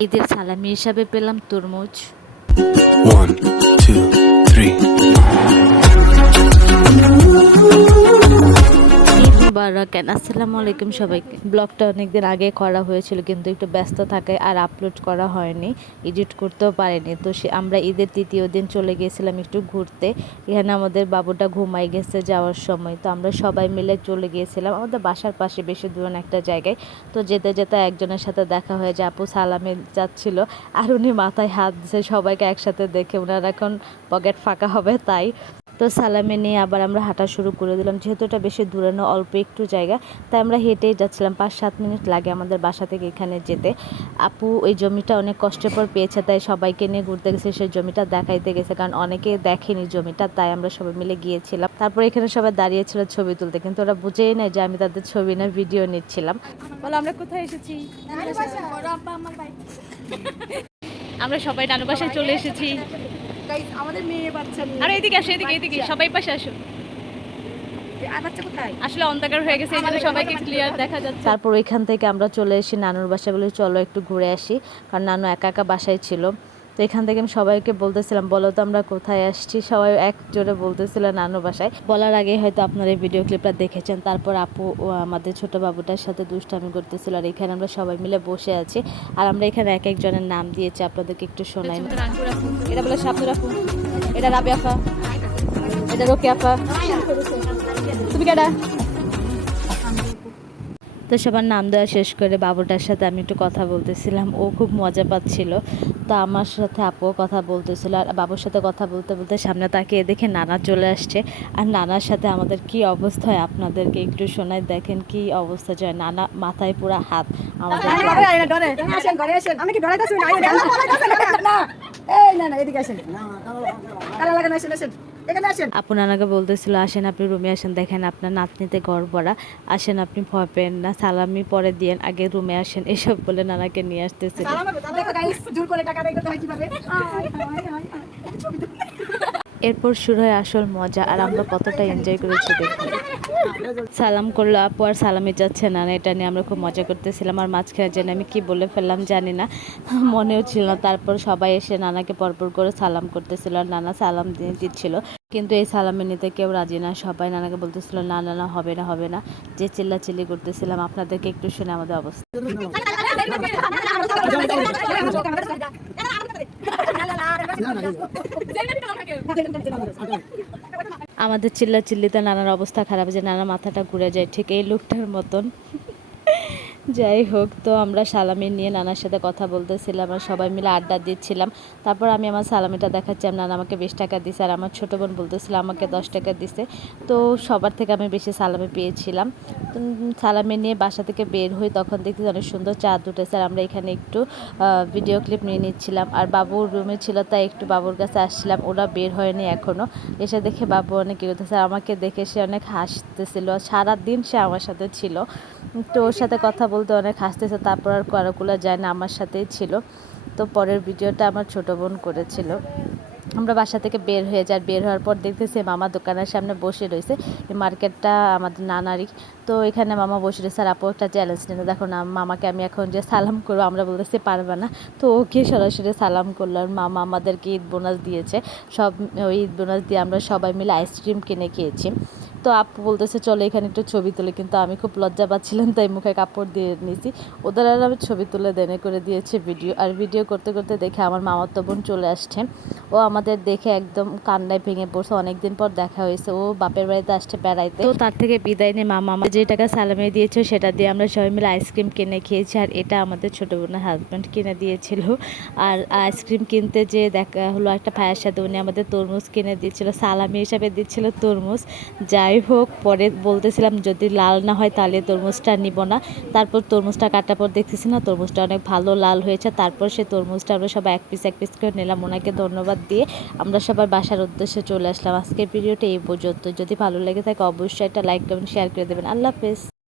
ঈদের সালামি হিসাবে পেলাম তরমুজ। 1, 2, 3. ঈদ মুবারক এন্ড আসসালামু আলাইকুম সবাইকে। ব্লগটা অনেকদিন আগে করা হয়েছিল, কিন্তু একটু ব্যস্ত থাকায় আর আপলোড করা হয়নি, এডিট করতেও পারিনি। তো আমরা ঈদের তৃতীয় দিন চলে গিয়েছিলাম একটু ঘুরতে। এখানে আমাদের বাবুটা ঘুমাই গেছে যাওয়ার সময়, তো আমরা সবাই মিলে চলে গিয়েছিলাম আমাদের বাসার পাশে বেশি দূর একটা জায়গায়। তো যেতে যেতে একজনের সাথে দেখা হয়ে যায়, আপু সালামে যাচ্ছিল আর উনি মাথায় হাত দিয়েছে সবাইকে একসাথে দেখে, ওনার এখন পকেট ফাঁকা হবে তাই। তো সালামে নিয়ে আবার আমরা হাঁটা শুরু করে দিলাম, যেহেতু এটা বেশি দূরে না, অল্প একটু জায়গা, তাই আমরা হেঁটেই যাচ্ছিলাম। 5-7 মিনিট লাগে আমাদের বাসা থেকে এখানে যেতে। আপু ওই জমিটা অনেক কষ্টের পর পেয়েছে, তাই সবাইকে নিয়ে ঘুরতে গেছে, সেই জমিটা দেখাইতে গেছে, কারণ অনেকে দেখেনি জমিটা, তাই আমরা সবাই মিলে গিয়েছিলাম। তারপর এখানে সবাই দাঁড়িয়েছিল ছবি তুলতে, কিন্তু ওরা বুঝেই নাই যে আমি তাদের ছবি না ভিডিও নিচ্ছিলাম। বলো আমরা কোথায় এসেছি? আমরা সবাই নানু বাসায় চলে এসেছি। আমাদের মেয়ে বাচ্চা নিয়ে। আর এদিকে আসো, এদিকে এদিকে সবাই পাশে আসো। আর বাচ্চা কোথায়? আসলে অন্ধকার হয়ে গেছে, এই জন্য সবাইকে ক্লিয়ার দেখা যাচ্ছে। তারপর ওইখান থেকে আমরা চলে এসেছি নানুর বাসায়, বলে চলো একটু ঘুরে আসি, কারণ নানু একা একা বাসায় ছিল। তো এখান থেকে আমি সবাইকে বলতেছিলাম, বলো তো আমরা কোথায় আসছি। সবাই এক জোরে বলতেছিল নানুর বাসায়। বলার আগে হয়তো আপনারা এই ভিডিও ক্লিপটা দেখেছেন। তারপর আপু ও আমাদের ছোট বাবুটার সাথে দুষ্টামি করতেছিল, আর এখানে আমরা সবাই মিলে বসে আছি। আর আমরা এখানে এক একজনের নাম দিয়েছি, আপনাদেরকে একটু শোনাই। এটা বলে শাবনুর আপু, এটা রাবি আফা, এটা রকি আফা, তুমি কেডা? তো সবার নাম দেওয়া শেষ করে বাবুটার সাথে আমি একটু কথা বলতেছিলাম, ও খুব মজা পাচ্ছিল। তো আমার সাথে আপুও কথা বলতেছিল, আর বাবুর সাথে কথা বলতে বলতে সামনে তাকিয়ে দেখে নানা চলে আসছে। আর নানার সাথে আমাদের কি অবস্থা হয় আপনাদেরকে একটু শোনাই, দেখেন কি অবস্থা যায়। নানা মাথায় পুরা হাত আমাদের। আপু নানাকে বলতেছিল, আসেন আপনি রুমে আসেন, দেখেন আপনার নাতনিতে গড় ভরা, আসেন আপনি ভয় পেন না, সালামি পরে দিয়েন, আগে রুমে আসেন, এসব বলে নানাকে নিয়ে আসতেছিল। এরপর শুরু হয় আসল মজা, আর আমরা কতটা এনজয় করেছি দেখুন। সালাম করলো আপু, আর সালামি যাচ্ছে না, এটা নিয়ে আমরা খুব মজা করতেছিলাম। আর মাঝখানে যেন আমি কি বলে ফেললাম জানি না, মনেও ছিল না। তারপর সবাই এসে নানাকে পরপর করে সালাম করতেছিল, আর নানা সালাম দিয়ে দিচ্ছিল, কিন্তু এই সালামে নিতে কেউ রাজি না। সবাই নানাকে বলতেছিল না না না, হবে না হবে না, যে চিল্লাচিল্লি করতেছিলাম। আপনাদেরকে একটু শুনে আমাদের অবস্থা। আমাদের চিল্লাচিল্লিতে নানার অবস্থা খারাপ, যে নানা মাথাটা ঘুরে যায় ঠিক এই লোকটার মতন। যাই হোক, তো আমরা সালামি নিয়ে নানার সাথে কথা বলতেছিলাম, আর সবাই মিলে আড্ডা দিচ্ছিলাম। তারপর আমি আমার সালামিটা দেখাচ্ছিলাম, নানা আমাকে 20 টাকা দিছে, আর আমার ছোটো বোন বলতেছিল আমাকে 10 টাকা দিছে। তো সবার থেকে আমি বেশি সালামি পেয়েছিলাম। তো সালামি নিয়ে বাসা থেকে বের হই, তখন দেখতে অনেক সুন্দর চাঁদ উঠেছে, আর আমরা এখানে একটু ভিডিও ক্লিপ নিয়ে নিচ্ছিলাম। আর বাবুর রুমে ছিল, তাই একটু বাবুর কাছে আসছিলাম, ওরা বের হয়নি এখনও। এসে দেখে বাবু অনেক ইরোতেছে, আমাকে দেখে সে অনেক হাসতেছিল, সারাদিন সে আমার সাথে ছিল। তো ওর সাথে কথা বলতে অনেক হাসতেছে। তারপর আর করাকুলা যায় না, আমার সাথেই ছিল। তো পরের ভিডিওটা আমার ছোটো বোন করেছিল। আমরা বাসা থেকে বের হয়ে যাই, বের হওয়ার পর দেখতেছি মামা দোকানের সামনে বসে রয়েছে। এই মার্কেটটা আমাদের নানারই। তো এখানে মামা বসে রয়েছে, আর আপু একটা চ্যালেঞ্জ নিল, দেখো না মামাকে আমি এখন যে সালাম করবো, আমরা বলতেছি পারবে না, তো ওকে সরাসরি সালাম করলো। আর মামা আমাদেরকে ঈদ বোনাস দিয়েছে, সব ওই ঈদ বোনাস দিয়ে আমরা সবাই মিলে আইসক্রিম কিনে খেয়েছি। তো আপু বলতেছে চলো এখানে একটু ছবি তুলে, কিন্তু আমি খুব লজ্জা পাচ্ছিলাম, তাই মুখে কাপড় দিয়ে নিয়েছি। ওদের আর আমি ছবি তুলে দেনে করে দিয়েছি ভিডিও। আর ভিডিও করতে করতে দেখে আমার মামাতো বোন চলে আসছে, ও আমাদের দেখে একদম কান্নায় ভেঙে পড়ছে। অনেকদিন পর দেখা হয়েছে, ও বাপের বাড়িতে আসছে বেড়াইতে। তো তার থেকে বিদায় নিয়ে মামা আমাদের যে টাকা সালামে দিয়েছে, সেটা দিয়ে আমরা সবাই মিলে আইসক্রিম কিনে খেয়েছি। আর এটা আমাদের ছোটো বোনের হাজব্যান্ড কিনে দিয়েছিল। আর আইসক্রিম কিনতে যে দেখা হলো একটা ভাইয়ের সাথে, উনি আমাদের তরমুজ কিনে দিয়েছিল, সালামি হিসাবে দিচ্ছিল তরমুজ। যাই হোক, পরে বলতেছিলাম যদি লাল না হয় তাহলে তরমুজটা নিব না। তারপর তরমুজটা কাটার পর দেখতেছি না, তরমুজটা অনেক ভালো লাল হয়েছে। তারপর সে তরমুজটা আমরা সবাই এক পিস করে নিলাম, ওনাকে ধন্যবাদ দিয়ে আমরা সবার বাসার উদ্দেশ্যে চলে আসলাম। আজকের ভিডিওটা এই পর্যন্ত। যদি ভালো লেগে থাকে অবশ্যই একটা লাইক কমেন্ট শেয়ার করে দেবেন। আল্লাহ হাফেজ।